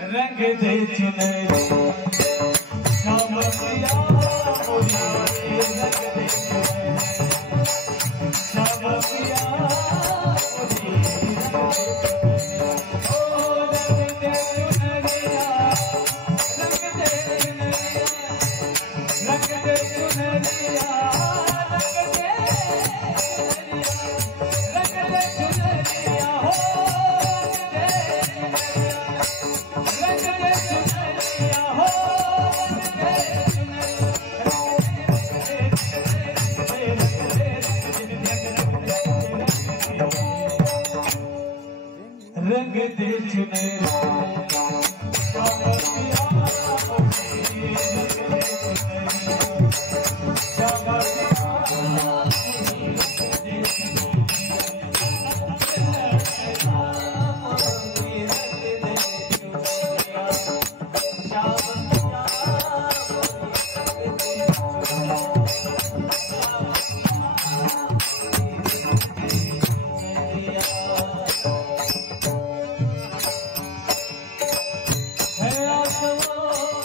रंग दे चुनरी श्याम पिया मोरी रंग दे चुनरी श्याम पिया मोरी रंग दे चुनरिया रंग दे चुनरिया रंग दे चुनरिया रंग दे चुनरिया हो रंग दे चुनरी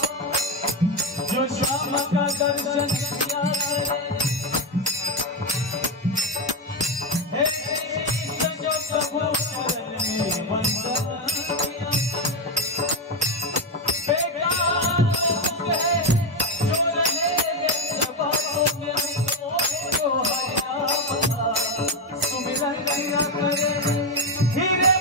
जो श्याम का दर्शन किया है जो प्रभु चरण में वंदन किया बेकार है जो रहे बातों में हमको जो हरिया सुमिरन किया करे हीरे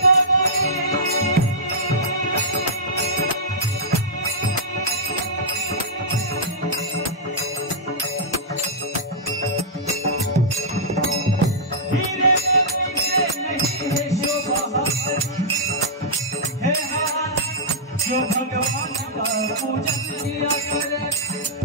जो भगवान का पूजन किया करे